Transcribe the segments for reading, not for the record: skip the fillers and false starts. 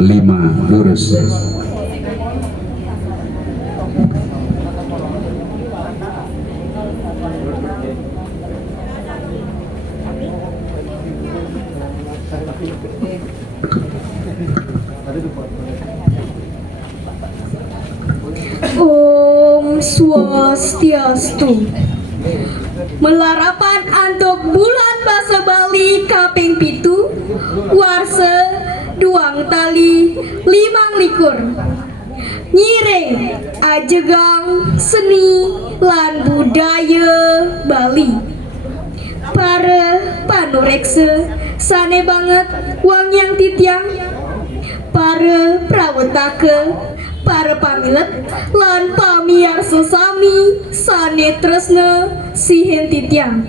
5 lurus. Om Swastiastu. Melarapan antuk bulan basa Bali kaping pitu warse duang tali 25 nyiring ajegang seni lan budaya Bali. Para panureksa sane banget wang yang titiang, para prawetaka, para pamilet lan pamiarsa sami sane tresna sihen titiang.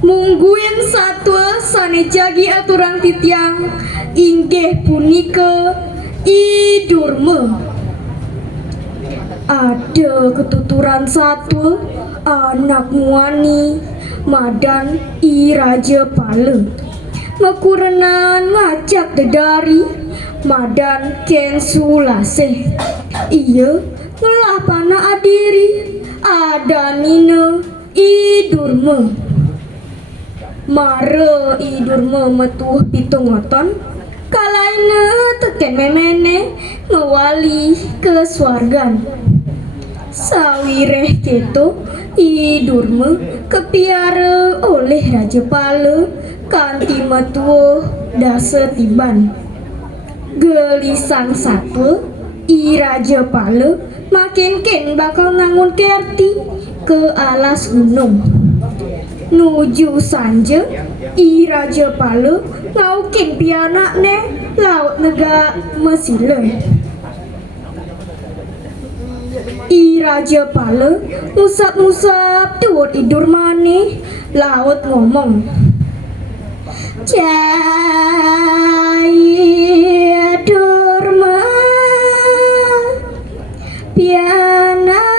Mungguin satwa sane jagi aturan titiang inggih punika idurma. Ada ketuturan satwa anak muani madan i Raja Pala. Makurenan ngajak dedari madan ken sulaseh. Iya ngelah pana adiri ada nina idurma. Mara idurma metuh pitungoton kalaina teken memene ngewali ke swargan. Sawireh keto idurma kepiara oleh Raja Pala kanthi metuh dasa tiban. Gelisang satwa i Raja Pala makin ken bakal ngangun kerti ke alas gunung. Nuju sanja i Raja Pala ngaukin pianak ne laut nega mesila. I Raja Pala musap-musap tuut idur mane laut ngomong. Jaya durma pianak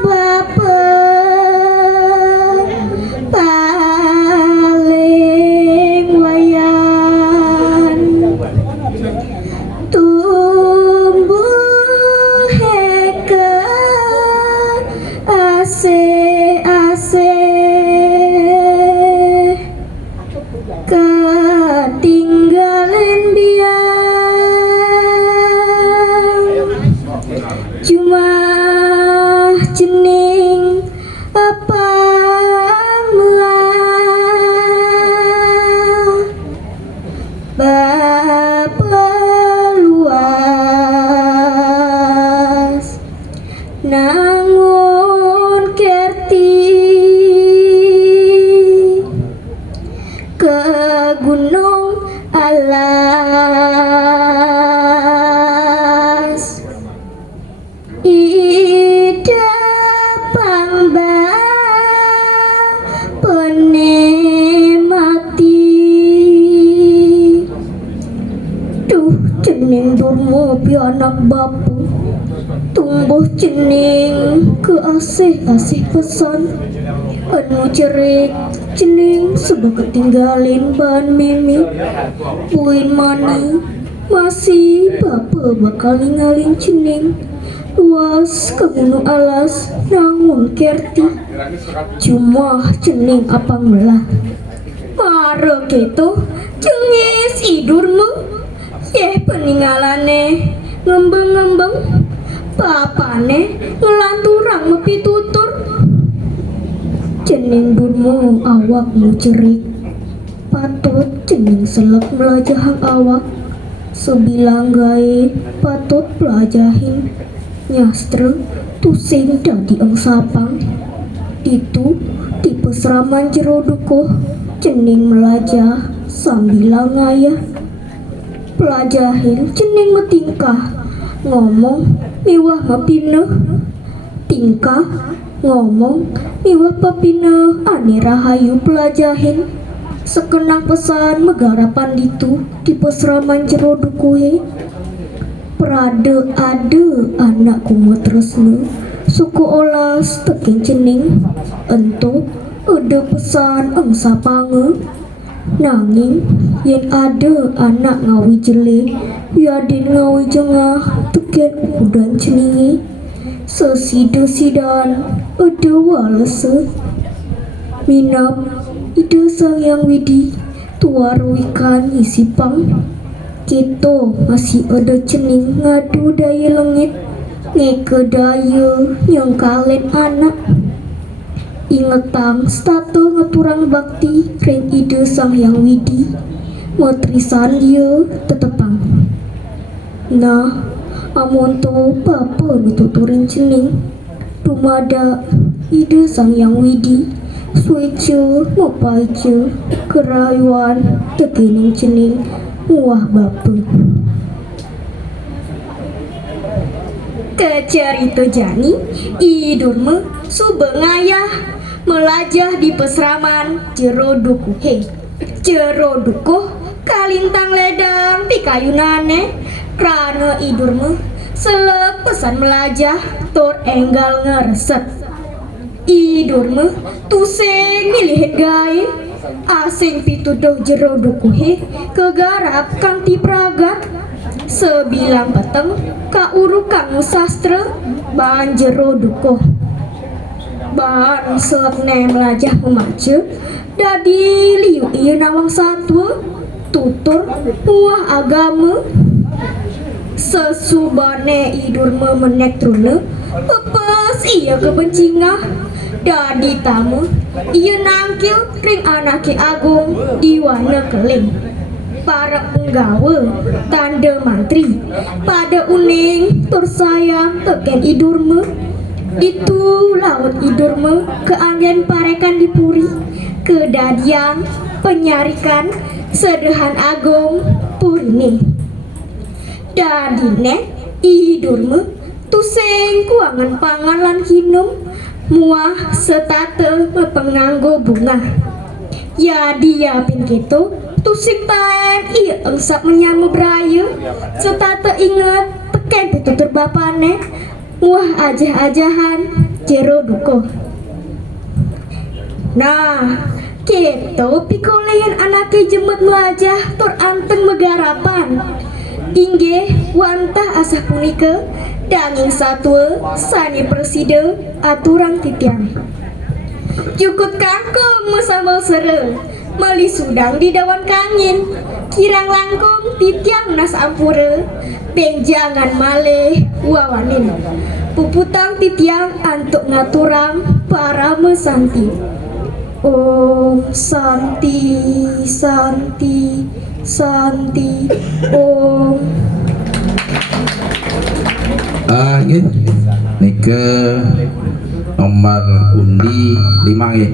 bapa paling wayan tumbuh heke ase-ase ketinggalan biang cuma jening apa bapa luas nangun kerti ke gunung alas ida pangba penemati duh cening durmo pianak bapu tumbuh cening ke asih-asih pesan anu cerik cening sebab ketinggalin ban mimi puin mani masih bapa bakal ninggalin cening luas ke gunung alas nangun kerti cuma cening apang melah mara keto cengis idurmu yeh peninggalane ngembeng-ngembeng papane ngelanturang mepi tutur cening durmu awak mu cerik patut cening selek melajahang awak sebilang gae patut pelajahin nyastra tusing dadi engsapang itu tipe seraman jero dukuh cening melajah sambil ngayah pelajahin cening metingkah ngomong miwah mapineh tingkah ngomong miwah papineh ane rahayu pelajahin sekenang pesan megarapan ditu tipe seraman jero dukuhe prade ade anak kumo tresna suku olas tekin cening ento ada pesan engsa pange Nanging yen ada anak ngawi jele, Yadin ngawi jengah teken udan ceningi. Sesido-sidan ada walese. Minap ide sang yang widi, tuaru ikan isipang. Kita masih ada cening ngadu daya lengit, ngeke daya nyengkalen anak. Ingetang stato ngepurang bakti ring ide sang yang widi, motrisan dia tetepang. Nah, amun to papa nututurin cening, dumada ide sang yang widi, suice mopaice kerayuan tekening cening muah bapa. Kecerita jani idurme subengayah melajah di pesraman jero dukuhe. Jero dukuh kalintang ledang pikayunane, krana idurme selep pesan melajah tur enggal ngereset. Idurme tusing milihin gae asing pituduh jero dukuhe kegarap kang tipragat. Sebilang peteng kauru kang sastra ban jero dukuh. Ban selekne melajah memaca dadi liu ieu nawang satwa tutur muah agama. Sesubane idurme menek trune pepes iya kebencingah dadi tamu iya nangkil ring anake agung diwana keling. Para penggawa tanda mantri pada uning tur sayang teken idurme. Itu laut idurme keanggen parekan dipuri, kedadiang penyarikan sedehan agung purine. Dadine idurme tusing kuangan pangan lan hinum, muah setate mepenganggo bunga. Ya dia pin gitu tusing taen iya engsap menyamu beraya, setate inget teken pitutur bapane muah ajah-ajahan jero dukuh. Nah, kita pikolean anake jemut melajah tur anteng megarapan. Inggih wantah asah punika danging satwa sani presida aturang titiang. Jukut kangkung mesambal sere, meli sudang di dawan kangin, kirang langkung titiang nas ampura, benjangan malih wawanin. Puputang titiang antuk ngaturang para mesanti. Om Santi Santi Santi Om. Nggih. Nike nomor undi 5 nggih.